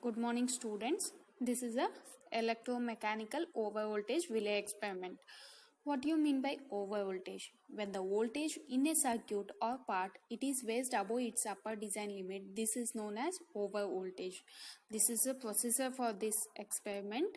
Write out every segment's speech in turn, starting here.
Good morning, students. This is a electromechanical overvoltage relay experiment. What do you mean by overvoltage? When the voltage in a circuit or part it is raised above its upper design limit, this is known as overvoltage. This is the procedure for this experiment.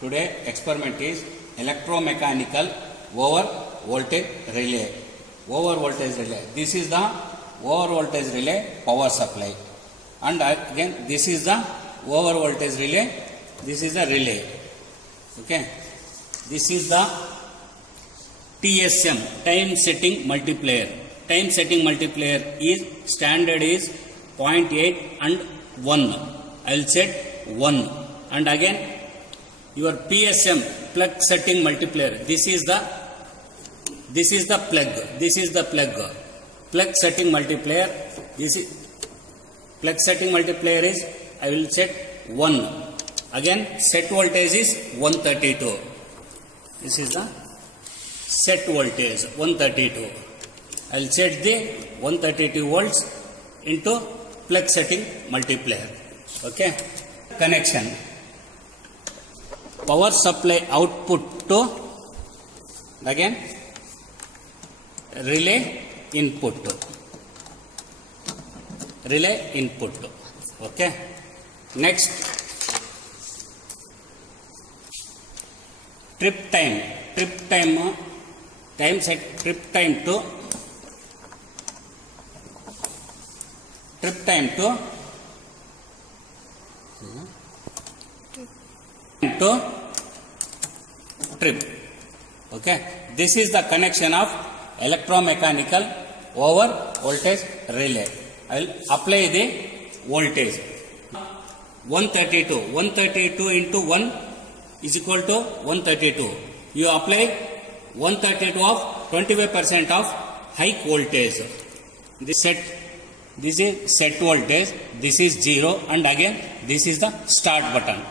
Today experiment is electromechanical over voltage relay. Over voltage relay. This is the over voltage relay power supply. And again this is the over voltage relay. This is the relay. Okay. This is the TSM, time setting multiplier. Time setting multiplier is standard is 0.8 and 1. I will set 1. And again your PSM, plug setting multiplier. This is the plug. Plug setting multiplier. This is plug setting multiplier is I will set 1. Again set voltage is 132. This is the set voltage 132. I will set the 132 volts into plug setting multiplier. Okay. Connection. Power supply output to again relay input. Okay. Next, trip time to trip. Okay, this is the connection of electromechanical over voltage relay. I will apply the voltage 132 into 1 is equal to 132. You apply 132 of 25% of high voltage. This is set voltage, this is 0, and again this is the start button.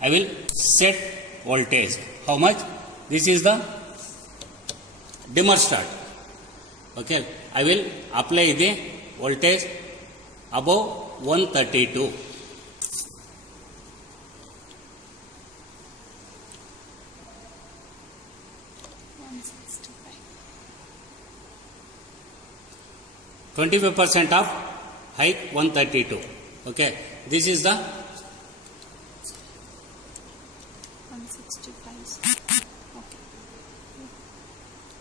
I will set voltage. How much? This is the dimmer start. Okay, I will apply the voltage above 132. $165. 25% of height 132. Okay, this is the 160 times. Okay.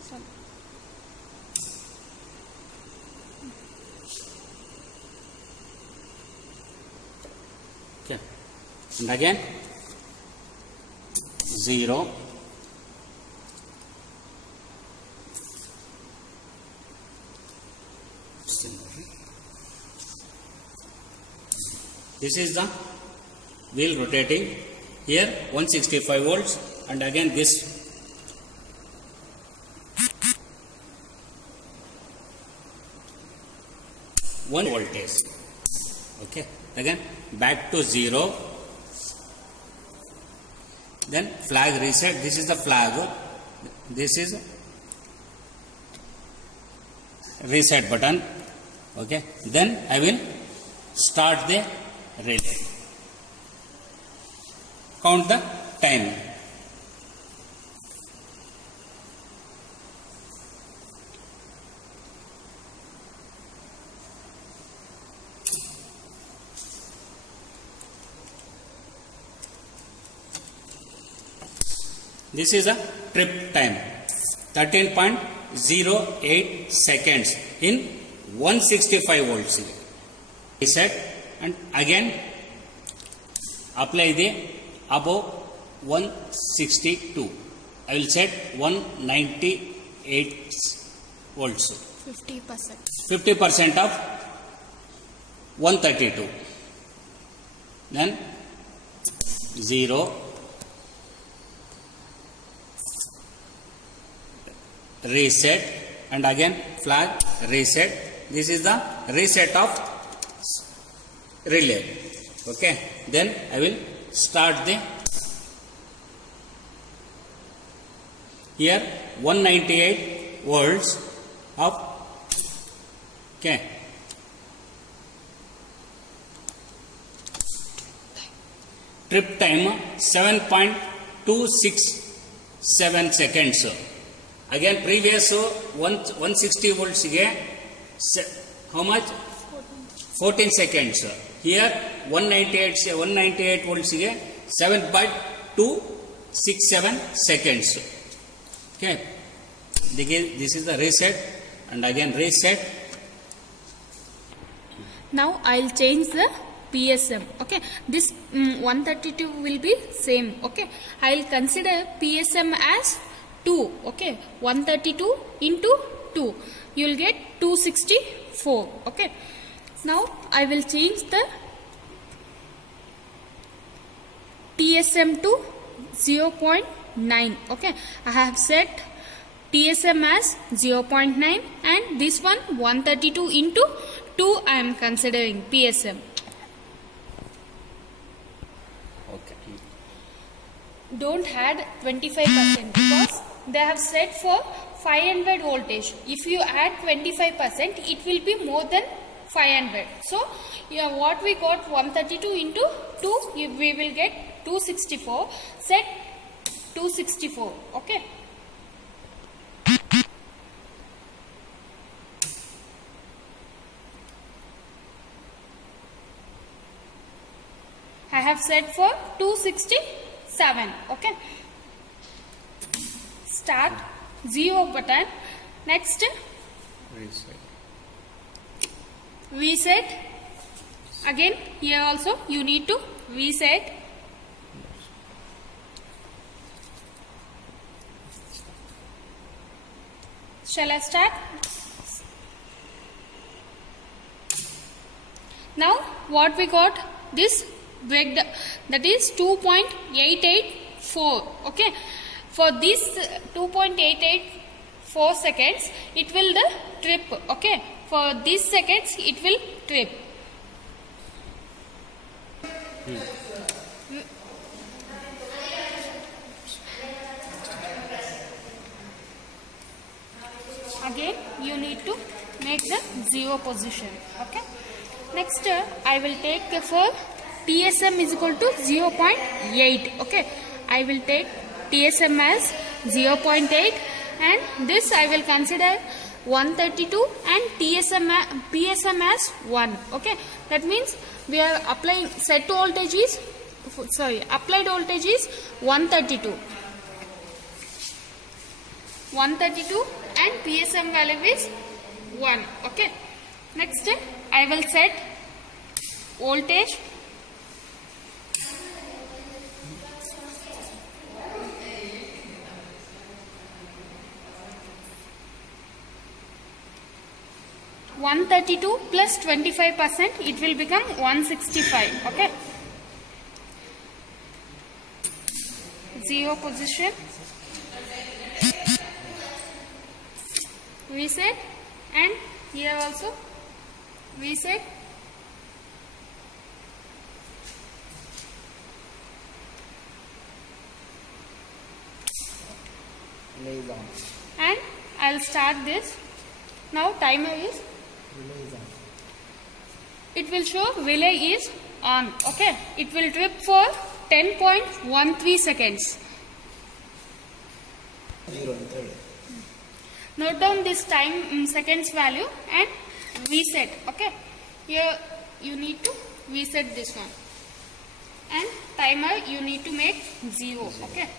Sorry. okay, and again 0. This is the wheel rotating. Here 165 volts, and again this 1 voltage. Okay, again back to 0. Then flag reset. This is the flag. This is reset button. Okay, then I will start the relay. Count the time. This is a trip time, 13.08 seconds in 165 volts. Reset and again apply the above 162. I will set 198 volts. 50%. 50% of 132. Then 0, reset, and again flag reset. This is the reset of relay. Okay, then I will start the here 198 volts of okay. Trip time 7.267 seconds. Again previous 160 volts ge how much 14 seconds. Here 198 volts ge 7.267 seconds. Okay, this is the reset, and again reset. Now I'll change the PSM. Okay, this 132 will be same. Okay, I'll consider PSM as 2. Okay, 132 into 2, you will get 264. Okay, now I will change the TSM to 0.9. Okay, I have set TSM as 0.9, and this one 132 into 2 I am considering PSM. Okay. Don't add 25% because they have set for 500 voltage. If you add 25%, it will be more than 500. So yeah, what we got 132 into 2, we will get 264. Set 264. Okay. I have set for 267. Okay. Start 0 button. Next reset. Again here also you need to reset. Shall I start? Now what we got, this break that is 2.884. okay, for this 2.884 seconds it will the trip. Okay, for these seconds it will trip. Again you need to make the 0 position. Okay, next I will take for TSM is equal to 0.8. okay, I will take TSM as 0.8, and this I will consider 132 and PSM as 1. Okay, that means we are applying set voltage is applied voltage is 132 and PSM value is 1. Okay, next I will set voltage (132 plus 25%), it will become 165. Okay, 0 position, reset, and here also reset. And I'll start this. Now timer is, it will show relay is on. Okay, it will trip for 10.13 seconds. Note down this time seconds value and reset. Okay, here you need to reset this one, and timer you need to make 0. Okay.